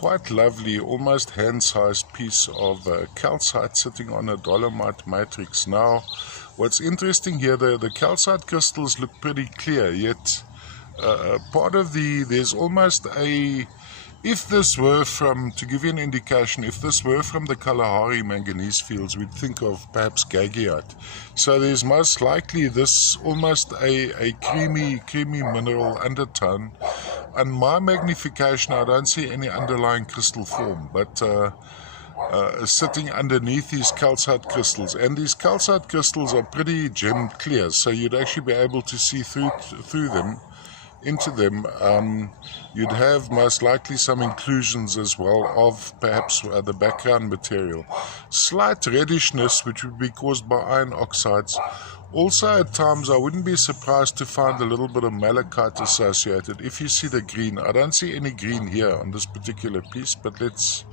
quite lovely, almost hand-sized piece of calcite sitting on a dolomite matrix. Now, what's interesting here, the calcite crystals look pretty clear, yet part of there's almost a, if this were from, to give you an indication, if this were from the Kalahari manganese fields, we'd think of perhaps gagiite. So there's most likely this almost a creamy mineral undertone. On my magnification, I don't see any underlying crystal form, but sitting underneath these calcite crystals. And these calcite crystals are pretty gem clear, so you'd actually be able to see through them, into them. You'd have most likely some inclusions as well of perhaps the background material. Slight reddishness, which would be caused by iron oxides. Also at times I wouldn't be surprised to find a little bit of malachite associated. If you see the green, I don't see any green here on this particular piece, but let's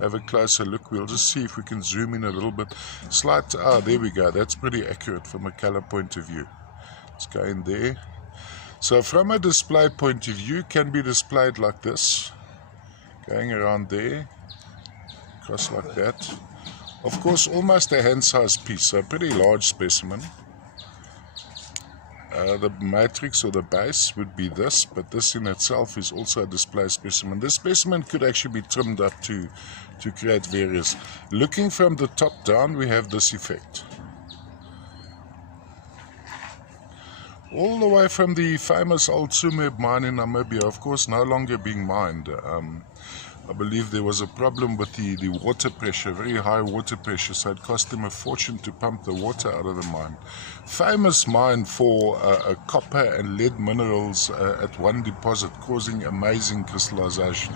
have a closer look. We'll just see if we can zoom in a little bit. Slight, there we go, that's pretty accurate from a color point of view. Let's go in there. So from a display point of view, can be displayed like this, going around there, across like that. Of course, almost a hand-sized piece, so a pretty large specimen. The matrix or the base would be this, but this in itself is also a display specimen. This specimen could actually be trimmed up to create various. Looking from the top down, we have this effect. All the way from the famous old Tsumeb mine in Namibia, of course no longer being mined. I believe there was a problem with the water pressure, very high water pressure, so it cost them a fortune to pump the water out of the mine. Famous mine for copper and lead minerals at one deposit, causing amazing crystallization.